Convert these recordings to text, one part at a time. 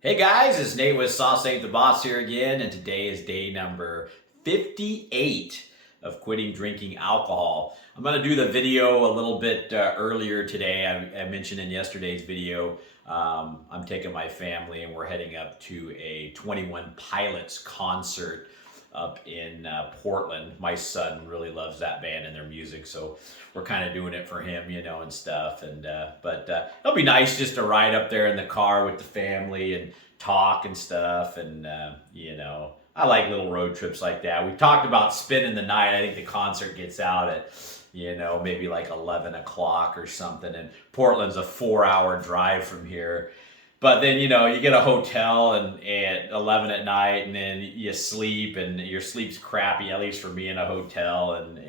Hey guys, it's Nate with Sauce Ain't the Boss here again, and today is day number 58 of quitting drinking alcohol. I'm going to do the video a little bit earlier today. I mentioned in yesterday's video, I'm taking my family and we're heading up to a 21 Pilots concert up in Portland. My son really loves that band and their music, so we're kind of doing it for him, and stuff. But it'll be nice just to ride up there in the car with the family and talk and stuff. And I like little road trips like that. We talked about spending the night. I think the concert gets out at maybe like 11 o'clock or something. And Portland's a 4 hour drive from here. But then, you get a hotel and at 11 at night, and then you sleep, and your sleep's crappy, at least for me in a hotel. And,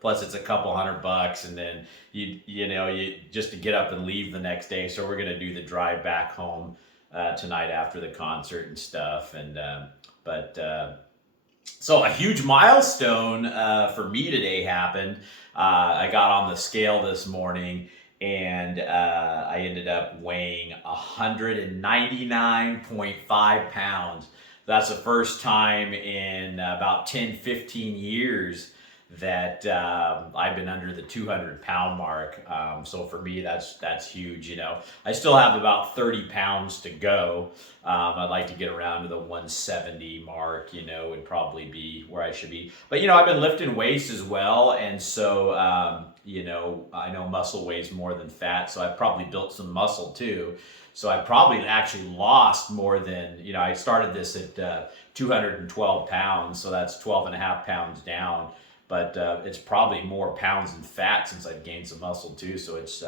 plus it's a couple $100, and then, you just to get up and leave the next day. So we're going to do the drive back home tonight after the concert and stuff. So a huge milestone for me today happened. I got on the scale this morning, and I ended up weighing 199.5 pounds. That's the first time in about 10, 15 years that I've been under the 200-pound mark. So for me, that's huge. I still have about 30 pounds to go. I'd like to get around to the 170 mark. Would probably be where I should be. But I've been lifting weights as well, and so I know muscle weighs more than fat, so I've probably built some muscle too. So I probably actually lost more than, I started this at 212 pounds, so that's 12 and a half pounds down. But it's probably more pounds than fat since I've gained some muscle too. So it's,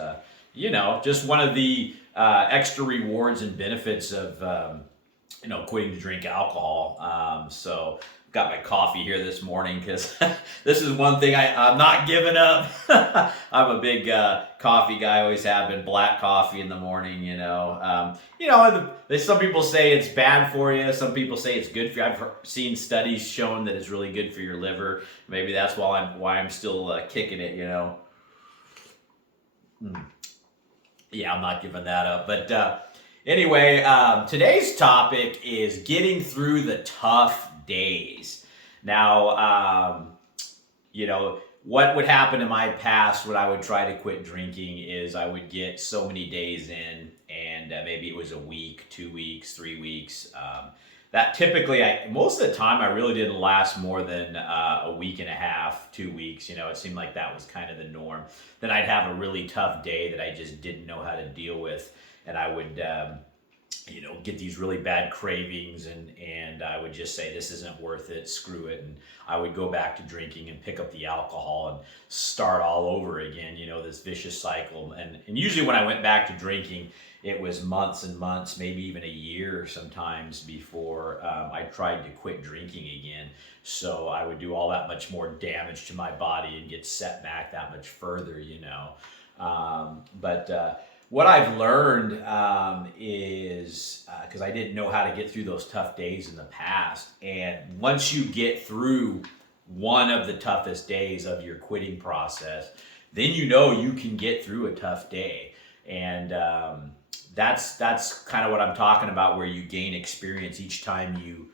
just one of the extra rewards and benefits of, quitting to drink alcohol. So got my coffee here this morning because this is one thing I'm not giving up. I'm a big coffee guy, always have been. Black coffee in the morning, some people say it's bad for you. Some people say it's good for you. I've seen studies showing that it's really good for your liver. Maybe that's why I'm still kicking it. Yeah, I'm not giving that up. But anyway, today's topic is getting through the tough days. Now, what would happen in my past when I would try to quit drinking is I would get so many days in, and maybe it was a week, 2 weeks, 3 weeks. That typically, most of the time, I really didn't last more than a week and a half, 2 weeks. It seemed like that was kind of the norm. Then I'd have a really tough day that I just didn't know how to deal with, and I would get these really bad cravings, and I would just say, this isn't worth it, screw it. And I would go back to drinking and pick up the alcohol and start all over again, this vicious cycle. And usually when I went back to drinking, it was months and months, maybe even a year sometimes before I tried to quit drinking again. So I would do all that much more damage to my body and get set back that much further. What I've learned is because I didn't know how to get through those tough days in the past. And once you get through one of the toughest days of your quitting process, then you can get through a tough day. And that's kind of what I'm talking about, where you gain experience each time you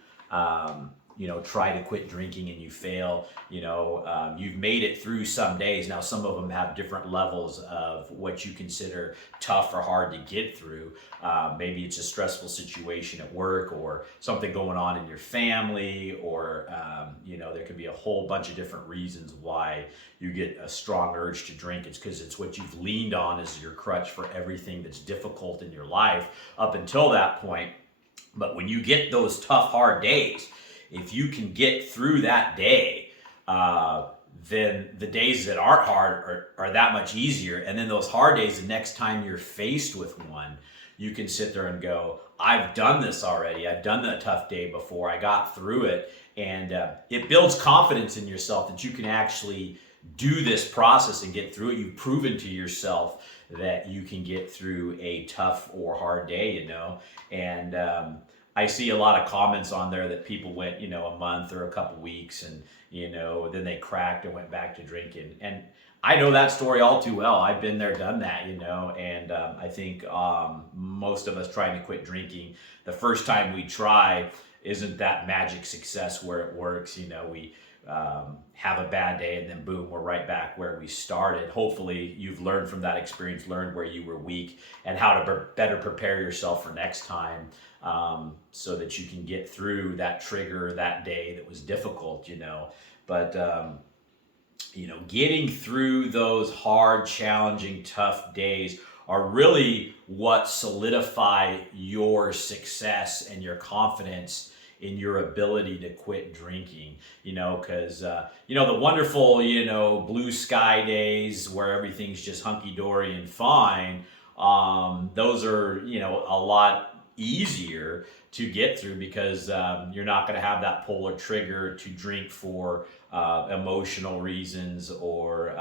try to quit drinking and you fail. You've made it through some days. Now, some of them have different levels of what you consider tough or hard to get through. Maybe it's a stressful situation at work, or something going on in your family, or there could be a whole bunch of different reasons why you get a strong urge to drink. It's because it's what you've leaned on as your crutch for everything that's difficult in your life up until that point. But when you get those tough, hard days, if you can get through that day, then the days that aren't hard are that much easier. And then those hard days, the next time you're faced with one, you can sit there and go, I've done this already. I've done that tough day before. I got through it. And it builds confidence in yourself that you can actually do this process and get through it. You've proven to yourself that you can get through a tough or hard day, And I see a lot of comments on there that people went, a month or a couple weeks, and then they cracked and went back to drinking. And I know that story all too well. I've been there, done that, and I think most of us trying to quit drinking, the first time we try isn't that magic success where it works. We have a bad day and then boom, we're right back where we started. Hopefully, you've learned from that experience, learned where you were weak, and how to better prepare yourself for next time, so that you can get through that trigger that day that was difficult. But getting through those hard, challenging, tough days are really what solidify your success and your confidence in your ability to quit drinking. Because the wonderful, blue sky days where everything's just hunky dory and fine, those are, a lot easier to get through, because you're not going to have that pull or trigger to drink for emotional reasons, or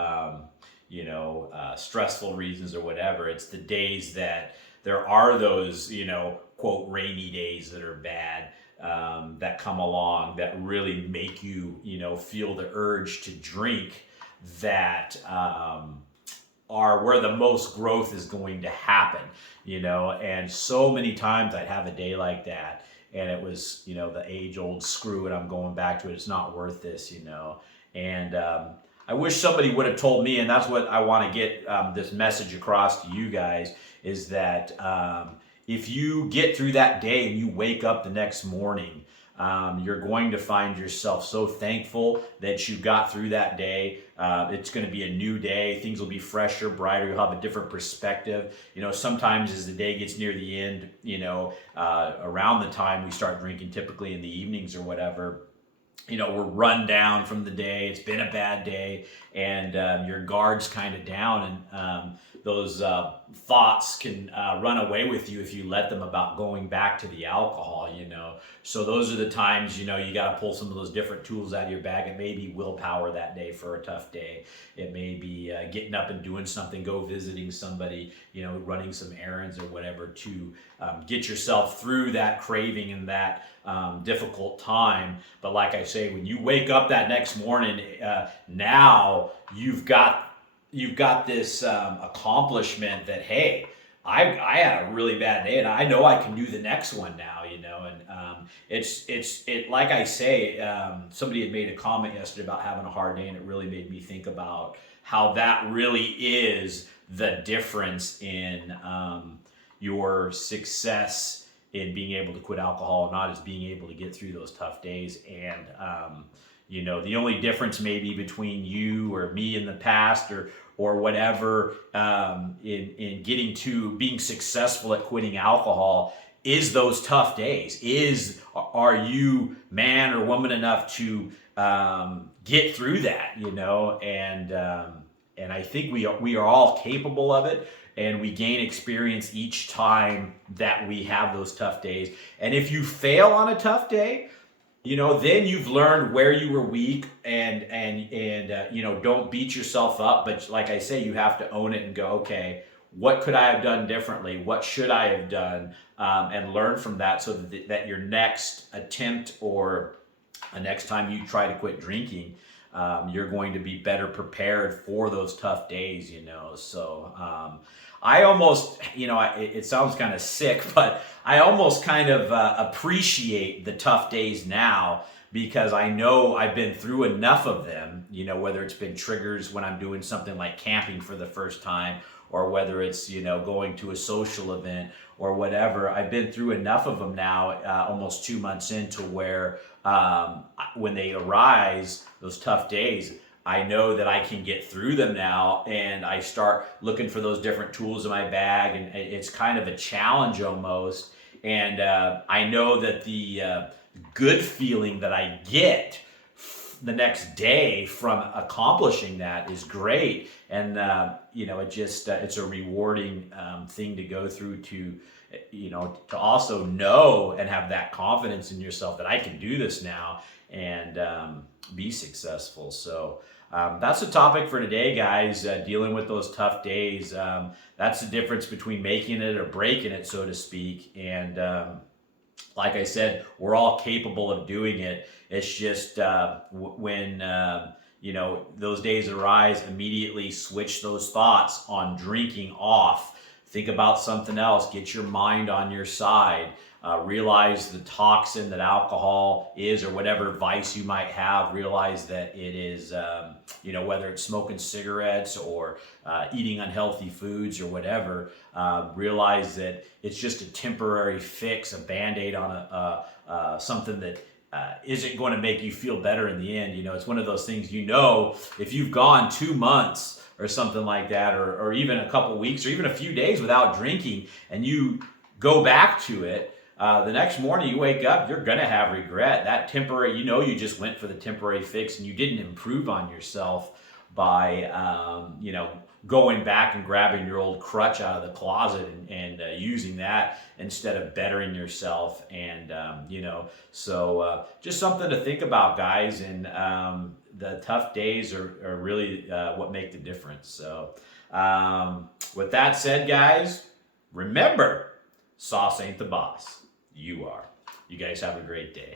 stressful reasons, or whatever. It's the days that there are those, quote, rainy days that are bad, that come along, that really make you, feel the urge to drink, that are where the most growth is going to happen. And so many times I'd have a day like that, and it was, the age old screw it, I'm going back to it, it's not worth this. And I wish somebody would have told me, and that's what I want to get this message across to you guys, is that if you get through that day and you wake up the next morning, you're going to find yourself so thankful that you got through that day. It's going to be a new day. Things will be fresher, brighter. You'll have a different perspective. Sometimes as the day gets near the end, around the time we start drinking, typically in the evenings or whatever, we're run down from the day. It's been a bad day, and your guard's kind of down, and those thoughts can run away with you if you let them, about going back to the alcohol. So those are the times, you got to pull some of those different tools out of your bag. It may be willpower that day for a tough day. It may be getting up and doing something, go visiting somebody, running some errands or whatever, to get yourself through that craving and that difficult time. But like I say, when you wake up that next morning, now you've got this accomplishment that, hey, I had a really bad day, and I know I can do the next one now. And it's like I say, somebody had made a comment yesterday about having a hard day, and it really made me think about how that really is the difference in your success in being able to quit alcohol, not as being able to get through those tough days. And the only difference maybe between you or me in the past, or whatever, in getting to being successful at quitting alcohol, is those tough days. Are you man or woman enough to get through that? And I think we are all capable of it, and we gain experience each time that we have those tough days. And if you fail on a tough day, then you've learned where you were weak, and don't beat yourself up. But like I say, you have to own it and go, okay, what could I have done differently? What should I have done? And learn from that, so that your next attempt, or the next time you try to quit drinking, you're going to be better prepared for those tough days. So I almost, it sounds kind of sick, but I almost kind of appreciate the tough days now, because I know I've been through enough of them, whether it's been triggers when I'm doing something like camping for the first time, or whether it's, going to a social event or whatever. I've been through enough of them now, almost 2 months into, where when they arise, those tough days, I know that I can get through them now, and I start looking for those different tools in my bag, and it's kind of a challenge almost. And I know that the good feeling that I get the next day from accomplishing that is great. And it's a rewarding thing to go through, to also know and have that confidence in yourself that I can do this now, and be successful. So that's the topic for today, guys. Dealing with those tough days. That's the difference between making it or breaking it, so to speak. And like I said, we're all capable of doing it. It's just when those days arise, immediately switch those thoughts on drinking off. Think about something else. Get your mind on your side. Realize the toxin that alcohol is, or whatever vice you might have. Realize that it is, whether it's smoking cigarettes or eating unhealthy foods or whatever. Realize that it's just a temporary fix, a band-aid on something that isn't going to make you feel better in the end. It's one of those things, if you've gone 2 months or something like that, or even a couple weeks or even a few days without drinking, and you go back to it, the next morning you wake up, you're going to have regret. That temporary, you just went for the temporary fix and you didn't improve on yourself by, going back and grabbing your old crutch out of the closet and using that instead of bettering yourself. And, so just something to think about, guys. And the tough days are really what make the difference. So with that said, guys, remember, sauce ain't the boss. You are. You guys have a great day.